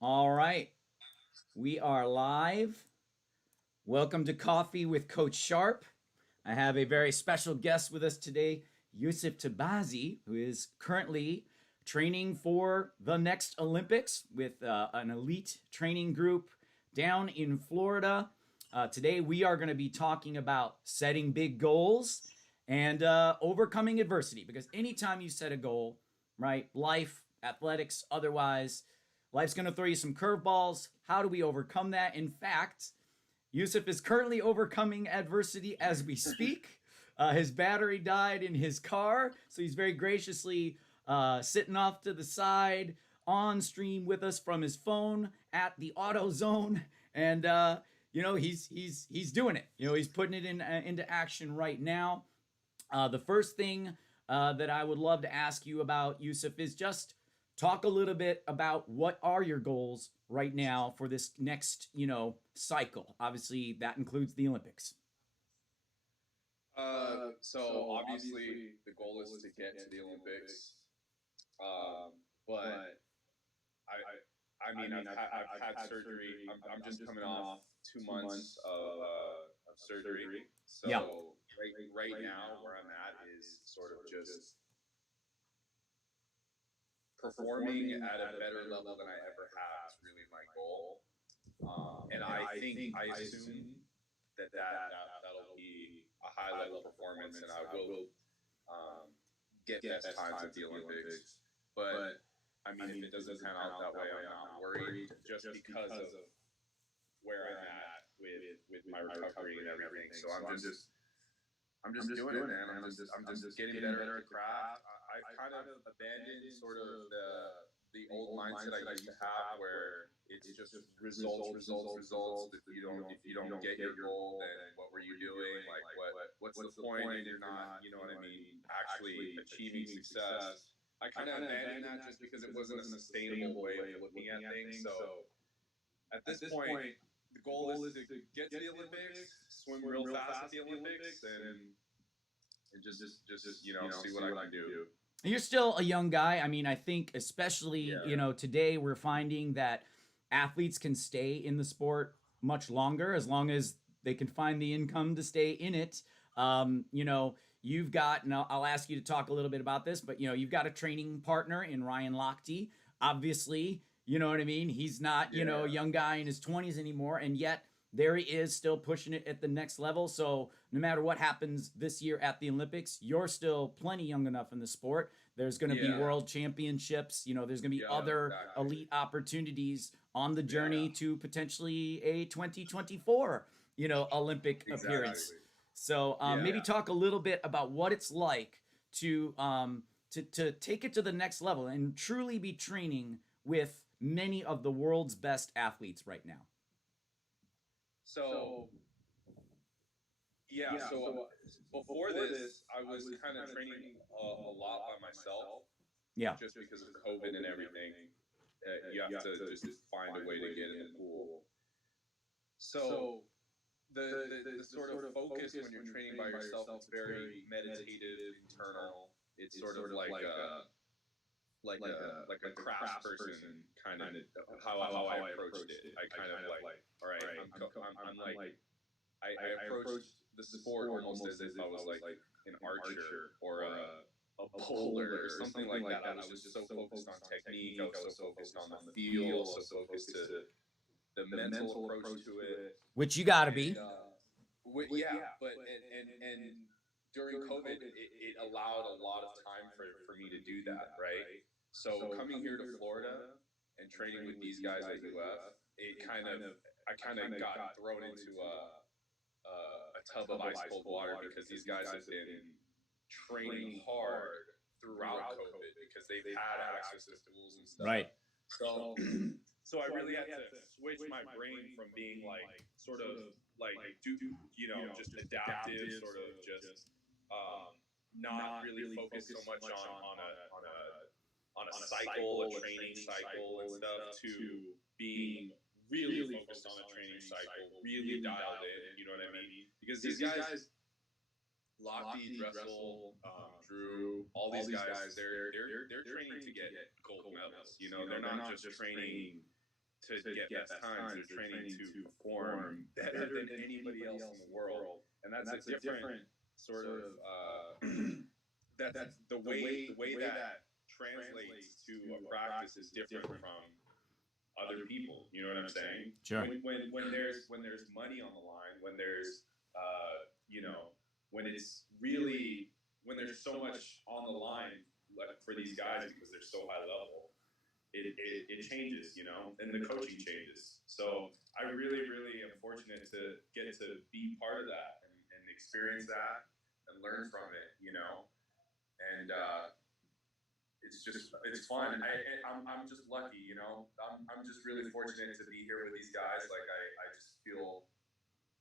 All right, we are live. Welcome to Coffee with Coach Sharpe. I have a very special guest with us today, Yoessef Tibazi, who is currently training for the next Olympics with an elite training group down in Florida. Today, we are going to be talking about setting big goals and overcoming adversity because anytime you set a goal, right, life, athletics, otherwise, life's going to throw you some curveballs. How do we overcome that? In fact, Yoessef is currently overcoming adversity as we speak. His battery died in his car, so he's very graciously sitting off to the side on stream with us from his phone at the auto zone, and he's doing it. He's putting it into action right now. The first thing that I would love to ask you about, Yoessef, is just talk a little bit about what are your goals right now for this next, cycle. Obviously, that includes the Olympics. So obviously the goal is to get to the Olympics. But I've had surgery. I'm just coming off 2 months of surgery. Yeah. So right now where I'm at is sort of just performing at a better level than I ever have is really my goal. And I assume that'll be a high level performance, and I will um, get best times at the Olympics. But if it doesn't pan out that way, I'm not worried, just because of where I'm at with my recovery and everything. So I'm just doing it, man. I'm just getting better at the craft. I kind of abandoned sort of the old mindset I used to have, where it's just results. If you don't get your goal, then what were you doing? Like what's the point if you're not, you know what I mean, actually achieving success? I kind of abandoned that just because it wasn't a sustainable way of looking at things. So at this point, the goal is to get to the Olympics, swim real fast at the Olympics, and just see what I can do. You're still a young guy. I mean, I think especially, Yeah. today we're finding that athletes can stay in the sport much longer as long as they can find the income to stay in it. You've got, and I'll ask you to talk a little bit about this, but you've got a training partner in Ryan Lochte. Obviously, you know what I mean? He's not, a Yeah. young guy in his 20s anymore, and yet there he is still pushing it at the next level. So no matter what happens this year at the Olympics, you're still plenty young enough in the sport. There's going to be Yeah. world championships. There's going to be Yeah. other Exactly. elite opportunities on the journey Yeah. to potentially a 2024, Olympic appearance. Exactly. So maybe Yeah. talk a little bit about what it's like to take it to the next level and truly be training with many of the world's best athletes right now. So yeah. So before this, I was kind of training a lot by myself, Yeah. just because of COVID and everything. You have to just find a way to get in the pool. So the sort of focus when you're training by yourself, it's very meditative, internal. It's sort of like a crafts person kind of how I approached it. I kind of like, all right, I'm like I approached the sport almost as if I was like an archer or a bowler or something like that. I was just so focused on technique. I was so focused on the feel. I was so focused to the mental approach to it. Which you got to And be. yeah, but and during COVID, it allowed a lot of time for me to do that, right? So coming here to Florida and training with these guys at UF, it kind of I kind of got thrown into a tub of ice cold water, because these guys have been training hard throughout COVID because they've had access to tools and stuff. Right. So so I really had to switch my brain from being like sort of like do just adaptive, sort of just not really focus so much on a cycle, a training cycle and stuff, to being really focused on a training cycle, really dialed in. You know what I mean? Because these guys, Lochte, Dressel, Drew, all these guys, they're training to get gold medals. They're not just training to get best times. They're training to perform better than anybody else in the world, and that's a different sort of that's the way that translates to a practice is different from other people. You know what I'm saying? Sure. When there's money on the line, when there's you know, when it's really, when there's so much on the line for these guys because they're so high level, it changes, and the coaching changes. So I really, really am fortunate to get to be part of that and experience that and learn from it, and it's fun. I'm just lucky, I'm just really fortunate to be here with these guys. Like I just feel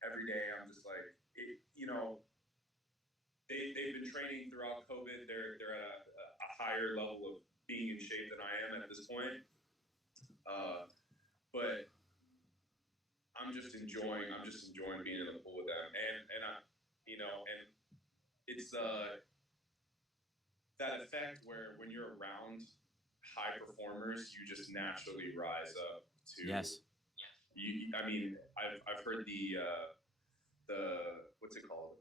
every day I'm just like they've been training throughout COVID. They're at a higher level of being in shape than I am at this point. But I'm just enjoying being in the pool with them, and I, and it's that effect where when you're around high performers, you just naturally rise up to. Yes. I mean, I've heard the what's it called?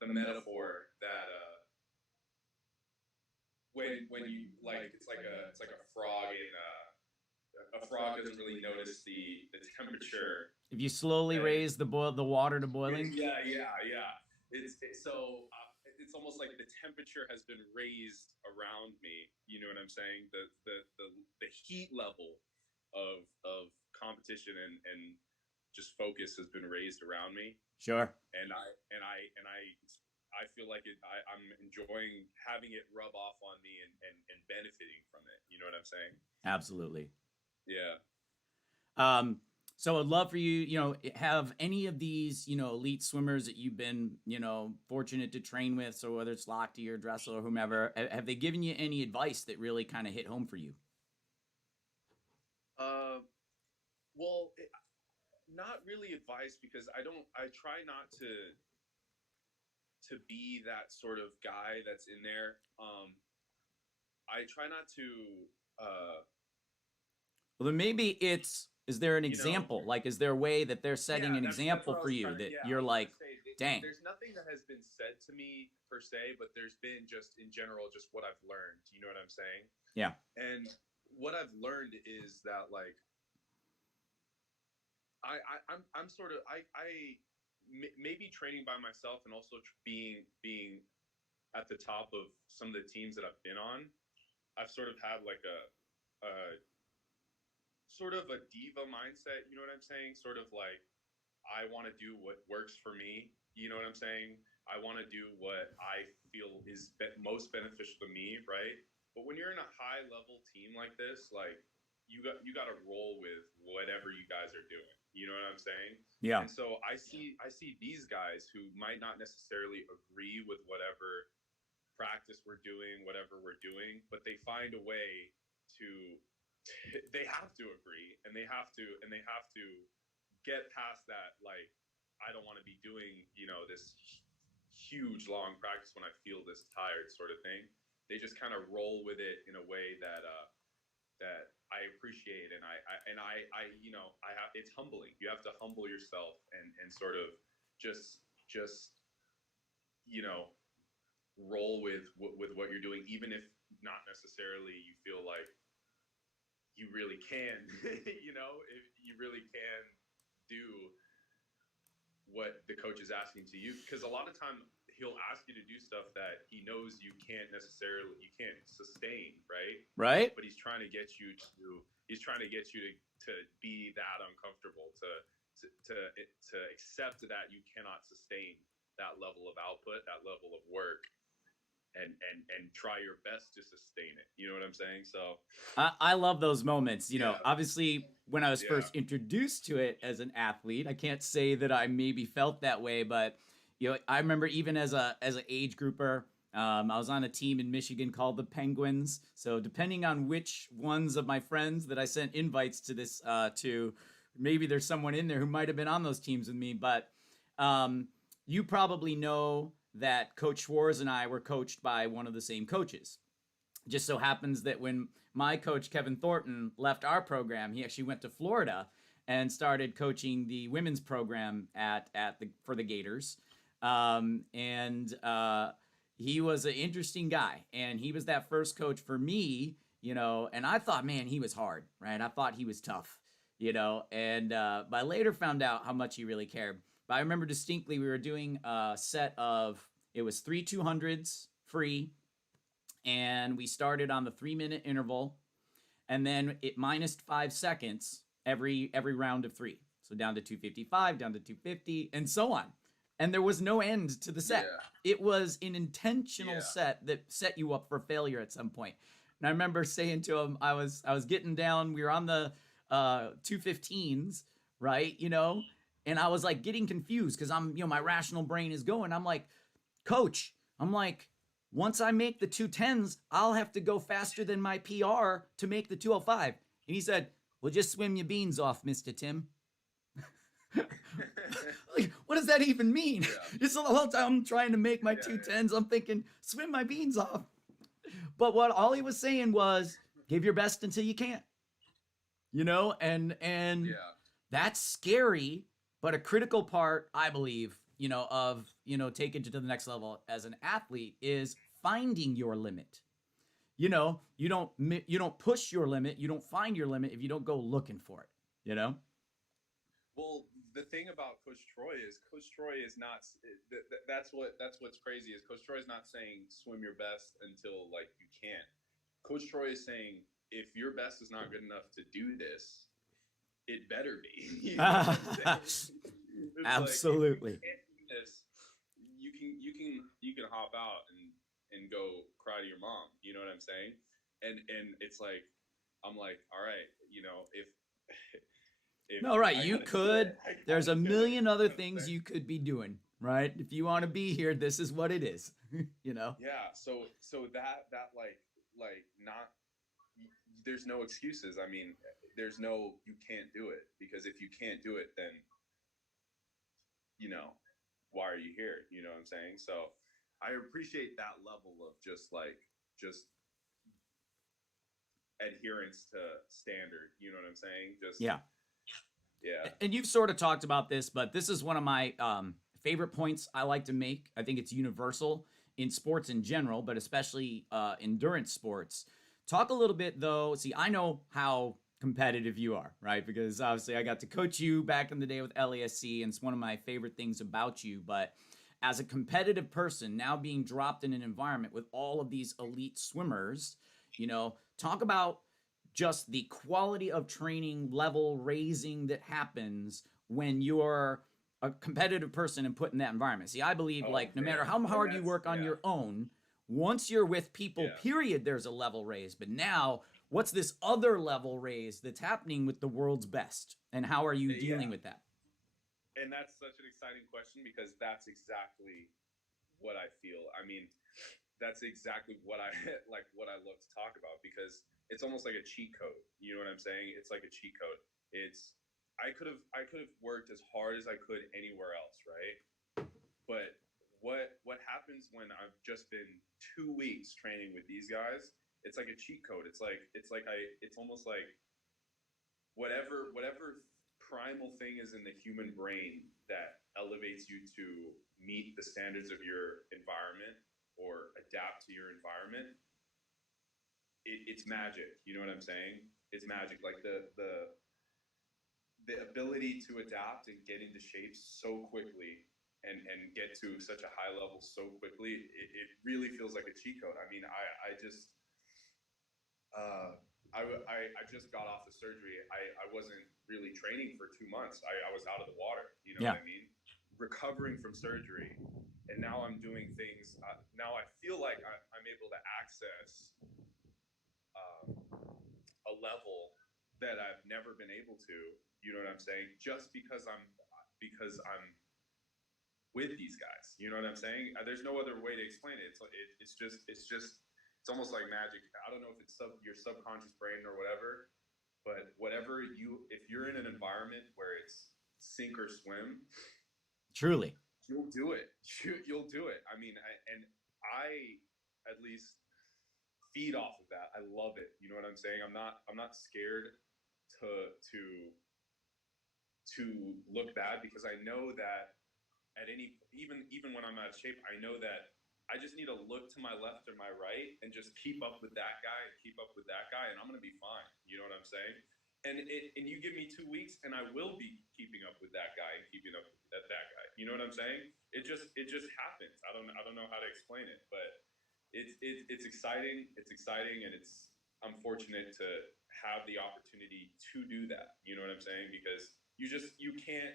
The metaphor that when you like it's like a frog in a frog doesn't really notice the temperature. If you slowly raise the water to boiling. Yeah. So it's almost like the temperature has been raised around me. You know what I'm saying? The heat level of competition and just focus has been raised around me. Sure. And I feel like I'm enjoying having it rub off on me and benefiting from it. You know what I'm saying? Absolutely. Yeah. So I'd love for you, have any of these, elite swimmers that you've been, fortunate to train with, so whether it's Lochte or Dressel or whomever, have they given you any advice that really kind of hit home for you? Well, not really advice, because I try not to be that sort of guy that's in there. I try not to Well, then maybe is there an example? Like, is there a way that they're setting an example for you that you're like, dang? There's nothing that has been said to me per se, but there's been just in general, just what I've learned. You know what I'm saying? Yeah. And what I've learned is that, like, I'm sort of maybe training by myself and also being at the top of some of the teams that I've been on. I've sort of had like a sort of a diva mindset. You know what I'm saying? Sort of like, I want to do what works for me. You know what I'm saying? I want to do what I feel is most beneficial to me, right? But when you're in a high level team like this, like you got to roll with whatever you guys are doing. You know what I'm saying? Yeah. And so I see these guys who might not necessarily agree with whatever practice we're doing, whatever we're doing, but they find a way to. They have to agree, and they have to get past that. Like, I don't want to be doing this huge long practice when I feel this tired, sort of thing. They just kind of roll with it in a way that that I appreciate, and I have, it's humbling. You have to humble yourself and sort of just roll with what you're doing, even if not necessarily you feel like you really can, if you really can do what the coach is asking to you. Because a lot of time he'll ask you to do stuff that he knows you can't sustain, right? Right. But he's trying to get you to be that uncomfortable, to accept that you cannot sustain that level of output, that level of work, and try your best to sustain it. You know what I'm saying? So I love those moments. Obviously, when I was Yeah. first introduced to it as an athlete, I can't say that I maybe felt that way, but I remember even as an age grouper, I was on a team in Michigan called the Penguins. So depending on which ones of my friends that I sent invites to this to, maybe there's someone in there who might have been on those teams with me. But you probably know that Coach Schwarz and I were coached by one of the same coaches. Just so happens that when my coach Kevin Thornton left our program, he actually went to Florida and started coaching the women's program at the for the Gators. And he was an interesting guy, and he was that first coach for me, And I thought, man, he was hard, right? I thought he was tough, And but I later found out how much he really cared. But I remember distinctly we were doing a set of it was three 200s free, and we started on the 3 minute interval, and then it minus 5 seconds every round of three. So down to 255, down to 250, and so on. And there was no end to the set. Yeah. It was an intentional Yeah. set that set you up for failure at some point. And I remember saying to him, I was getting down. We were on the 215s, right? And I was like getting confused because my rational brain is going. I'm like, Coach, I'm like, once I make the 210s, I'll have to go faster than my PR to make the 205. And he said, well, just swim your beans off, Mr. Tim. Like, what does that even mean? Yeah. It's the whole time I'm trying to make my 210s. I'm thinking, swim my beans off. But what all he was saying was, give your best until you can't. And Yeah. that's scary, but a critical part, I believe, of taking it to the next level as an athlete is finding your limit. You don't push your limit, you don't find your limit if you don't go looking for it. You know. Well, the thing about Coach Troy is not. That's what's crazy is Coach Troy is not saying swim your best until like you can't. Coach Troy is saying if your best is not good enough to do this, it better be. You know what I'm saying? It's Absolutely. like if you can't do this, you can hop out and go cry to your mom. You know what I'm saying? And it's like I'm like, all right, if No, right. I You gotta do it, could. I There's gotta a do it. million You other know what I'm things saying? you could be doing, right? If you want to be here, this is what it is. you know. Yeah. So that like not there's no excuses. I mean, there's no you can't do it because if you can't do it, then you know why are you here? You know what I'm saying? So I appreciate that level of just adherence to standard. You know what I'm saying? Just Yeah. yeah, And you've sort of talked about this, but this is one of my favorite points I like to make. I think it's universal in sports in general, but especially endurance sports. Talk a little bit though. See, I know how competitive you are, right? Because obviously I got to coach you back in the day with LASC, and it's one of my favorite things about you. But as a competitive person, now being dropped in an environment with all of these elite swimmers, talk about just the quality of training level raising that happens when you're a competitive person and put in that environment. See, I believe oh like no matter man, how and hard you that's work on yeah, your own, once you're with people, yeah, period, there's a level raise. But now, what's this other level raise that's happening with the world's best? And how are you dealing yeah. with that? And that's such an exciting question because that's exactly what I feel. I mean, that's exactly what I like what I love to talk about because it's almost like a cheat code. You know what I'm saying? It's like a cheat code. It's I could have worked as hard as I could anywhere else, right? But what happens when I've just been 2 weeks training with these guys? It's like a cheat code. It's almost like whatever primal thing is in the human brain that elevates you to meet the standards of your environment or adapt to your environment, it's magic. You know what I'm saying? It's magic. Like the ability to adapt and get into shape so quickly and get to such a high level so quickly, it really feels like a cheat code. I mean, I just uh, I just got off the surgery. I wasn't really training for 2 months. I was out of the water. You know Yeah. what I mean? Recovering from surgery. And now I'm doing things. Now I feel like I'm able to access a level that I've never been able to. You know what I'm saying? Just because I'm with these guys. You know what I'm saying? There's no other way to explain it. It's almost like magic. I don't know if it's your subconscious brain or whatever, but if you're in an environment where it's sink or swim, Truly. you'll do it. You'll do it. I mean, and I at least feed off of that. I love it. You know what I'm saying? I'm not scared to look bad, because I know that at any, even when I'm out of shape, I know that I just need to look to my left or my right and just keep up with that guy and keep up with that guy, and I'm gonna be fine. You know what I'm saying? And you give me 2 weeks, and I will be keeping up with that guy and keeping up with that guy. You know what I'm saying? It just happens. I don't know how to explain it, but it's exciting. It's exciting, and I'm fortunate to have the opportunity to do that. You know what I'm saying? Because you can't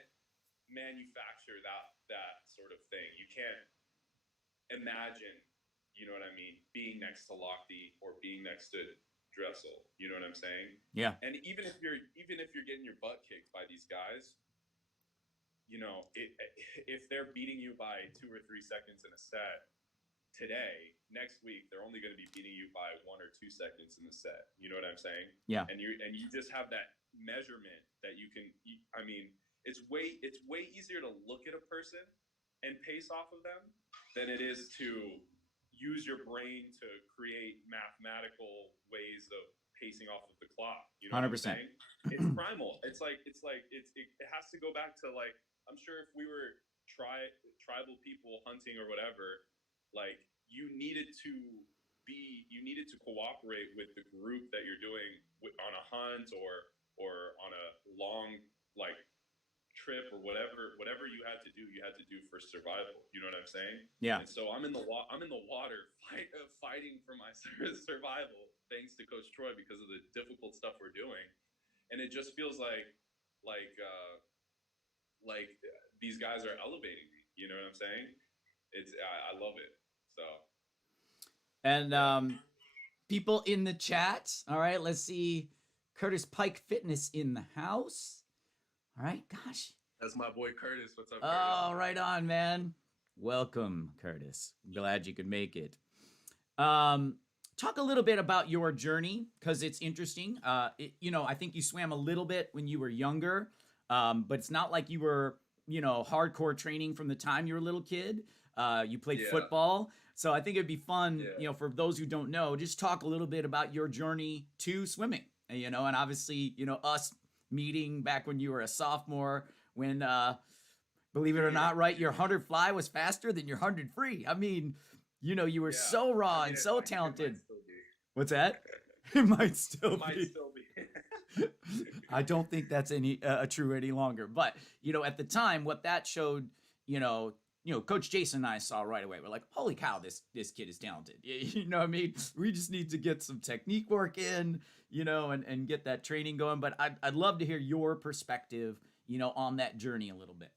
manufacture that sort of thing. You can't imagine, you know what I mean, being next to Lochte or being next to Dressel. You know what I'm saying? Yeah. And even if you're getting your butt kicked by these guys, if they're beating you by 2 or 3 seconds in a set today, next week they're only going to be beating you by 1 or 2 seconds in the set. You know what I'm saying? Yeah. And you just have that measurement that you can. I mean, it's way easier to look at a person and pace off of them than it is to use your brain to create mathematical ways of pacing off of the clock. You know what I'm 100%. saying? It's primal. It has to go back to, like, I'm sure if we were tribal people hunting or whatever, like, you needed to cooperate with the group that you're doing on a hunt or on a long, like, trip, or whatever you had to do for survival. You know what I'm saying? Yeah. And so I'm in the water fighting for my survival, thanks to Coach Troy, because of the difficult stuff we're doing. And it just feels like uh, like these guys are elevating me. You know what I'm saying? I love it. So And yeah. people in the chat. All right, let's see. Curtis Pike Fitness in the house. All right, gosh. That's my boy Curtis. What's up, Curtis? Oh, right on, man. Welcome, Curtis. Glad you could make it. Talk a little bit about your journey, because it's interesting. I think you swam a little bit when you were younger, but it's not like you were, hardcore training from the time you were a little kid. You played Yeah. football. So I think it'd be fun, Yeah. for those who don't know, just talk a little bit about your journey to swimming, and obviously, us meeting back when you were a sophomore, when, believe it or not, right, your 100 fly was faster than your 100 free. I mean, you were Yeah. so raw I mean, and it so might talented. still be. What's that? It might still Might be. still be. I don't think that's true any longer. But at the time, what that showed, Coach Jason and I saw right away. We're like, holy cow, this kid is talented. You know what I mean? We just need to get some technique work in, and get that training going. But I'd love to hear your perspective, on that journey a little bit.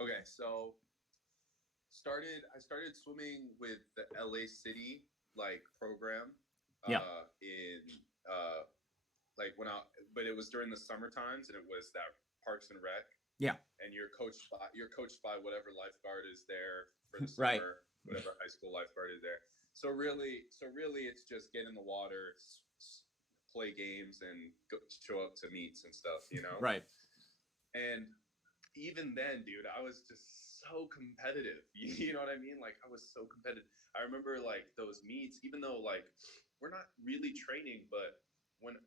Okay, so I started swimming with the LA City, like, program, Yeah. in like, but it was during the summer times, and it was that Parks and Rec. Yeah. And you're coached by whatever lifeguard is there for the Right. summer, whatever high school lifeguard is there. So really, it's just get in the water, play games, and show up to meets and stuff. Right. And even then, dude, I was just so competitive. You know what I mean? Like, I was so competitive. I remember, like, those meets, even though, like, we're not really training, but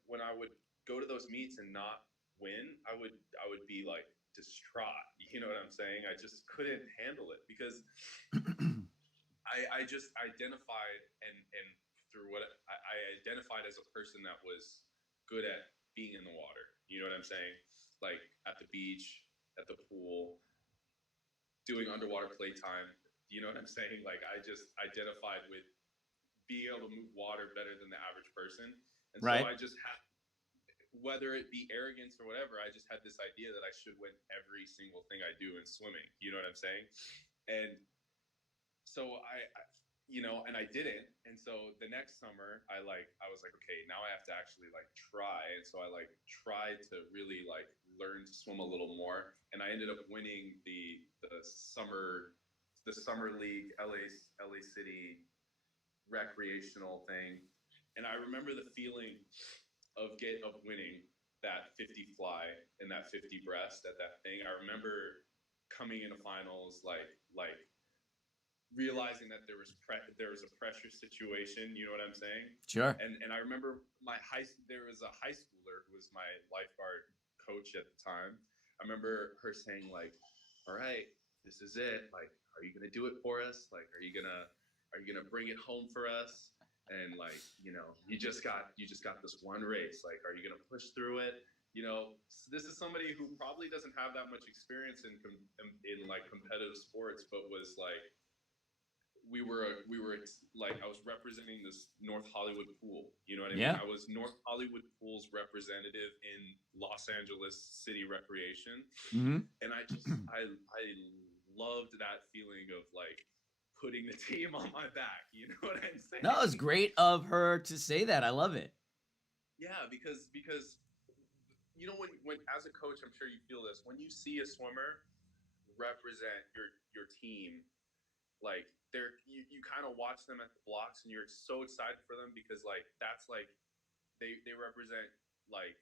when I would go to those meets and not win, I would be, like, distraught. You know what I'm saying? I just couldn't handle it, because I just identified, and through what I identified as a person that was good at being in the water. You know what I'm saying? Like, at the beach, at the pool, doing underwater playtime. You know what I'm saying? Like, I just identified with being able to move water better than the average person. And Right. so I just had, whether it be arrogance or whatever, I just had this idea that I should win every single thing I do in swimming. You know what I'm saying? And so and I didn't. And so the next summer, I was like, okay, now I have to actually, like, try. And so I, like, tried to really, like, learn to swim a little more. And I ended up winning the summer league LA City recreational thing. And I remember the feeling of winning that 50 fly and that 50 breast at that thing. I remember coming into finals, like realizing that there was a pressure situation. You know what I'm saying? Sure. And I remember there was a high schooler who was my lifeguard coach at the time. I remember her saying like, "All right, this is it. Like, are you gonna do it for us? Like, are you gonna bring it home for us? And like, you just got this one race. Like, are you gonna push through it? This is somebody who probably doesn't have that much experience in like competitive sports, but was like we were like I was representing this North Hollywood pool. You know what I mean? Yeah. I was North Hollywood pool's representative in Los Angeles City Recreation, Mm-hmm. and I loved that feeling of like putting the team on my back. You know what I'm No, it's saying? great of her to say that. I love it. Yeah, because when as a coach, I'm sure you feel this when you see a swimmer represent your team, like you kind of watch them at the blocks and you're so excited for them because like that's like they represent like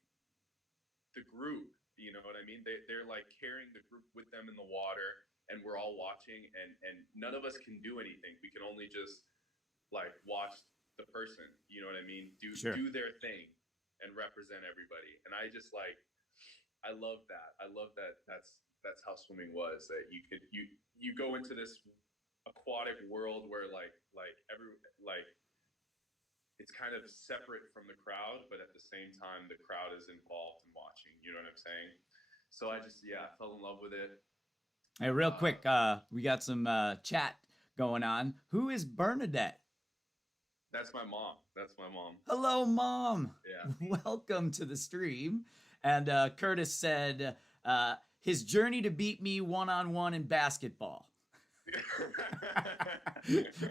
the group. You know what I mean? They're like carrying the group with them in the water, and we're all watching, and none of us can do anything. We can only just like watch the person. You know what I mean? Sure. Do their thing and represent everybody. And I just like I love that. I love that. That's how swimming was. That you go into this aquatic world where like it's kind of separate from the crowd, but at the same time the crowd is involved in watching. You know what I'm saying? So I just I fell in love with it. Hey, real quick, we got some chat going on. Who is Bernadette? That's my mom. That's my mom. Hello, Mom. Yeah. Welcome to the stream. And Curtis said his journey to beat me one-on-one in basketball.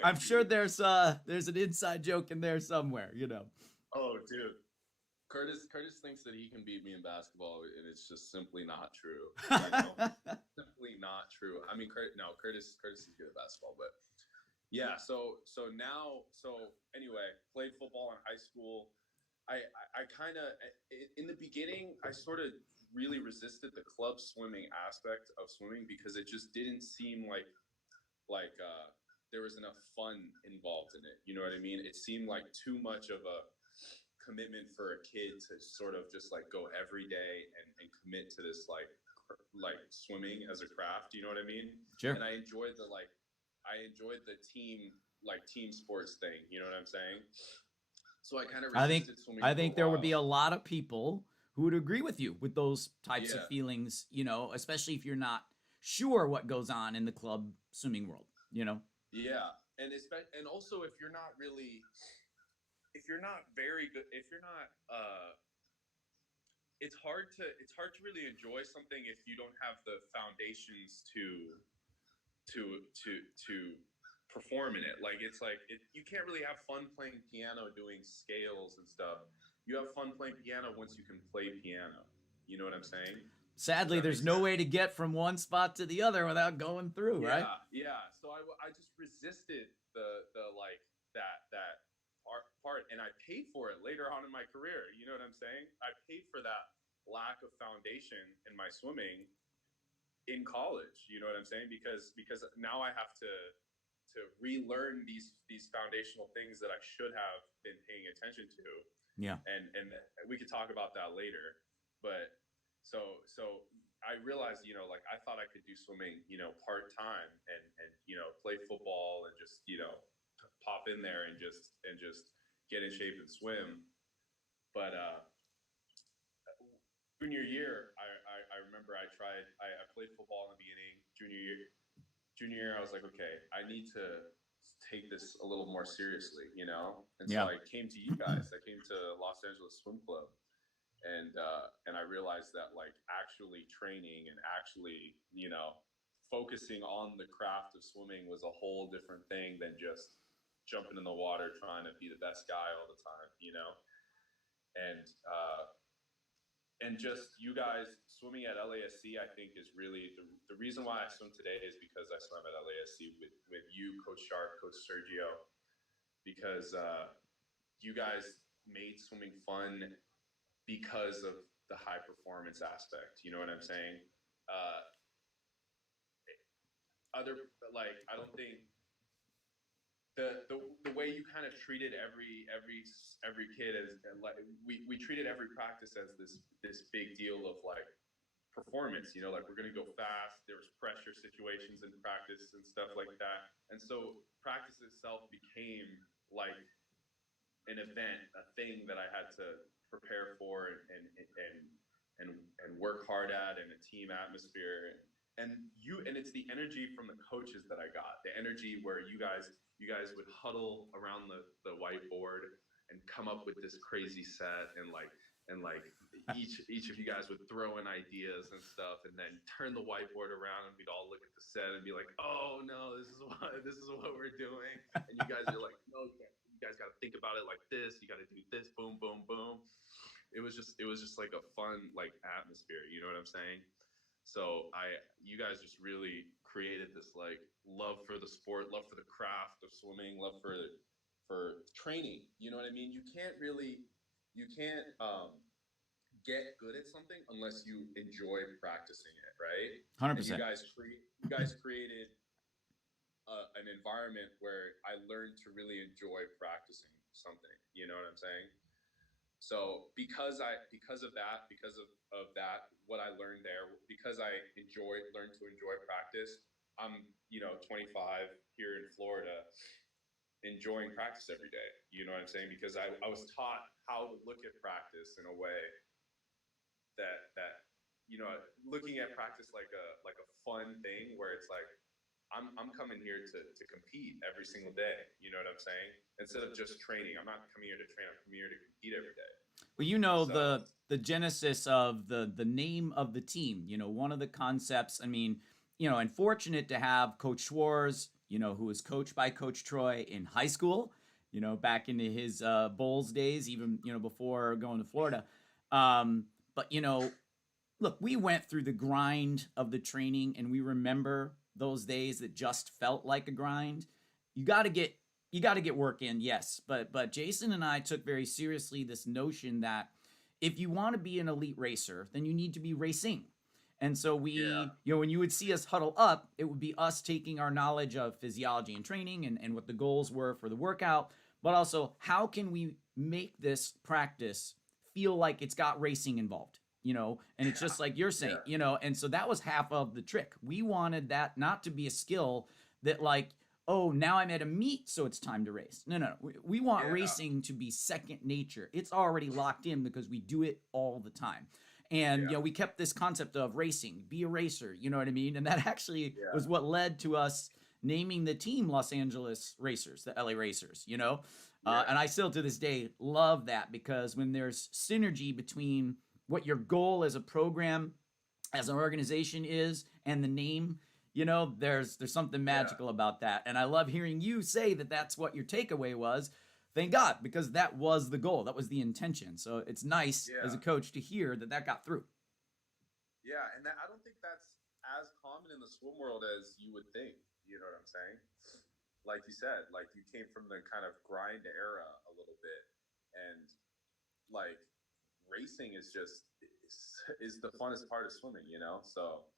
I'm sure there's an inside joke in there somewhere, you know. Oh, dude. Curtis thinks that he can beat me in basketball, and it's just simply not true. Simply not true. I mean, Curtis is good at basketball, but yeah. So anyway, played football in high school. I kind of in the beginning I sort of really resisted the club swimming aspect of swimming because it just didn't seem like there was enough fun involved in it. You know what I mean? It seemed like too much of a commitment for a kid to sort of just like go every day and commit to this like swimming as a craft. You know what I mean? Sure. And I enjoyed the team sports thing. You know what I'm saying? So I kind of resisted swimming. I think there would be a lot of people who would agree with you with those types of Yeah. feelings, you know, especially if you're not sure what goes on in the club swimming world, you know. Yeah, and also if you're not very good, if you're not it's hard to really enjoy something if you don't have the foundations to perform in it. You can't really have fun playing piano doing scales and stuff. You have fun playing piano once you can play piano. You know what I'm saying? Sadly, there's no way to get from one spot to the other without going through, right? Yeah. So I just resisted the like that part, and I paid for it later on in my career. You know what I'm saying? I paid for that lack of foundation in my swimming in college. You know what I'm saying? Because now I have to relearn these foundational things that I should have been paying attention to. Yeah. And we could talk about that later. But so I realized, like I thought I could do swimming, part time and play football and just pop in there and just get in shape and swim. But junior year, I remember I played football in the beginning. Junior year, I was like, okay, I need to take this a little more seriously, And so I came to you guys. I came to Los Angeles Swim Club, and I realized that like actually training and actually focusing on the craft of swimming was a whole different thing than just jumping in the water trying to be the best guy all the time. And just you guys swimming at LASC, I think is really the reason why I swim today is because I swam at LASC with you, Coach Sharpe, Coach Sergio, because you guys made swimming fun because of the high performance aspect. You know what I'm saying? Other like I don't think the way you kind of treated every kid as like we treated every practice as this big deal of like performance, you know, like we're going to go fast. There was pressure situations in practice and stuff like that, and so practice itself became like an event, a thing that I had to prepare for and and work hard at, and a team atmosphere. And it's the energy from the coaches that I got, the energy where you guys would huddle around the whiteboard and come up with this crazy set, and each of you guys would throw in ideas and stuff, and then turn the whiteboard around, and we'd all look at the set and be like, oh no, this is what we're doing. And you guys are like, no, you guys got to think about it like this, you got to do this, boom boom boom. It was just like a fun like atmosphere, you know what I'm saying? So you guys just really created this like love for the sport, love for the craft of swimming, love for training. You know what I mean? You can't get good at something unless you enjoy practicing it, right? And you 100%. guys created an environment where I learned to really enjoy practicing something. You know what I'm saying? So because of that, what I learned there, because I learned to enjoy practice, I'm 25 here in Florida, enjoying practice every day. You know what I'm saying? Because I was taught how to look at practice in a way that looking at practice like a fun thing where it's like I'm coming here to compete every single day. You know what I'm saying? Instead of just training, I'm not coming here to train. I'm coming here to compete every day. Well, So the genesis of the name of the team. One of the concepts. I mean, and fortunate to have Coach Schwarz. Who was coached by Coach Troy in high school. Back into his Bulls days, even before going to Florida. But look, we went through the grind of the training, and we remember those days that just felt like a grind. You got to get work in, yes, but Jason and I took very seriously this notion that if you want to be an elite racer, then you need to be racing. And so yeah, when you would see us huddle up, it would be us taking our knowledge of physiology and training and what the goals were for the workout, but also how can we make this practice feel like it's got racing involved? And it's yeah, just like you're saying, yeah, and so that was half of the trick. We wanted that not to be a skill that, like, oh, now I'm at a meet, so it's time to race. No, no, no. We want yeah, racing to be second nature. It's already locked in because we do it all the time. And yeah, we kept this concept of racing, be a racer, you know what I mean? And that actually yeah, was what led to us naming the team Los Angeles Racers, the LA Racers. yeah, And I still to this day love that because when there's synergy between what your goal as a program, as an organization is, and the name, there's something yeah, magical about that. And I love hearing you say that that's what your takeaway was. Thank God, because that was the goal, that was the intention. So it's nice as a yeah, coach to hear that that got through. yeah. And I don't think that's as common in the swim world as you would think. You know what I'm saying? Like you said, like you came from the kind of grind era a little bit, and like racing is just is the funnest part of swimming. So